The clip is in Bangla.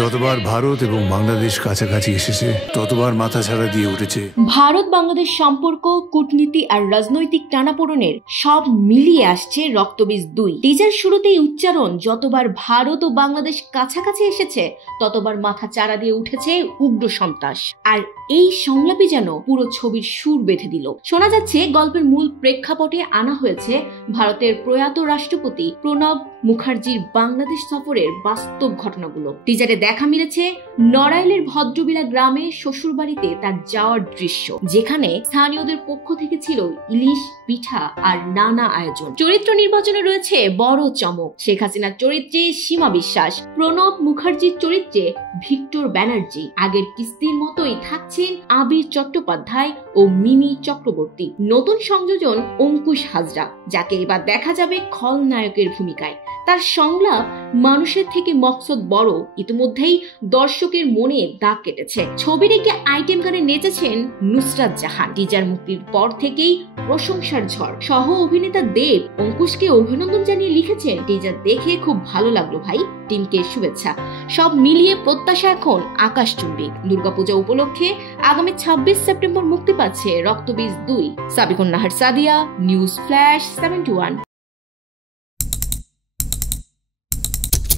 যতবার ভারত এবং বাংলাদেশ কাছাকাছি এসেছে ততবার মাথাছাড়া দিয়ে উঠেছে। ভারত বাংলাদেশ সম্পর্ক, কূটনীতি আর রাজনৈতিক টানাপোড়েনের সব মিলিয়ে আসছে রক্তবীজ 2। টিজার শুরুতেই উচ্চারণ, যতবার ভারত ও বাংলাদেশ কাছাকাছি এসেছে ততবার মাথা চাড়া দিয়ে উঠেছে উগ্র সন্ত্রাস। আর এই সংলাপই যেন পুরো ছবির সুর বেঁধে দিল। শোনা যাচ্ছে গল্পের মূল প্রেক্ষাপটে আনা হয়েছে ভারতের প্রয়াত রাষ্ট্রপতি প্রণব মুখার্জির বাংলাদেশ সফরের বাস্তব ঘটনাগুলো। টিজারে দেখা মিলেছে নড়াইলের ভদ্রবিলা গ্রামে শ্বশুরবাড়িতে তার যাওয়ার দৃশ্য, যেখানে স্থানীয়দের পক্ষ থেকে ছিল ইলিশ, পিঠা আর নানা আয়োজন। চরিত্র নির্বাচনে রয়েছে বড় চমক। শেখ হাসিনার চরিত্রে সীমা বিশ্বাস, প্রণব মুখার্জির চরিত্রে ভিক্টর ব্যানার্জি, আগের কিস্তির মতোই থাকছেন আবির চট্টোপাধ্যায় ও মিমি চক্রবর্তী। নতুন সংযোজন অঙ্কুশ হাজরা, যাকে এবার দেখা যাবে খলনায়কের ভূমিকায়। তার সংলাপ মানুষের থেকে মকসদ বড় ইতিমধ্যেই দর্শকের মনে দাগ কেটেছে। ছবির একটি আইটেম গানে নেচেছেন নুসরাত জাহান। টিজার মুক্তির পর থেকেই প্রশংসার ঝড়। সহ অভিনেতা দেব অঙ্কুশকে অভিনন্দন জানিয়ে লিখেছেন, টিজার দেখে খুব ভালো লাগলো ভাই, টিমকে শুভেচ্ছা। সব মিলিয়ে প্রত্যাশা এখন আকাশচুম্বী। দুর্গাপূজা উপলক্ষে আগামী 26 সেপ্টেম্বর মুক্তি পাচ্ছে রক্তবীজ 2। Sabikun Nahar Sadia, news flash 71।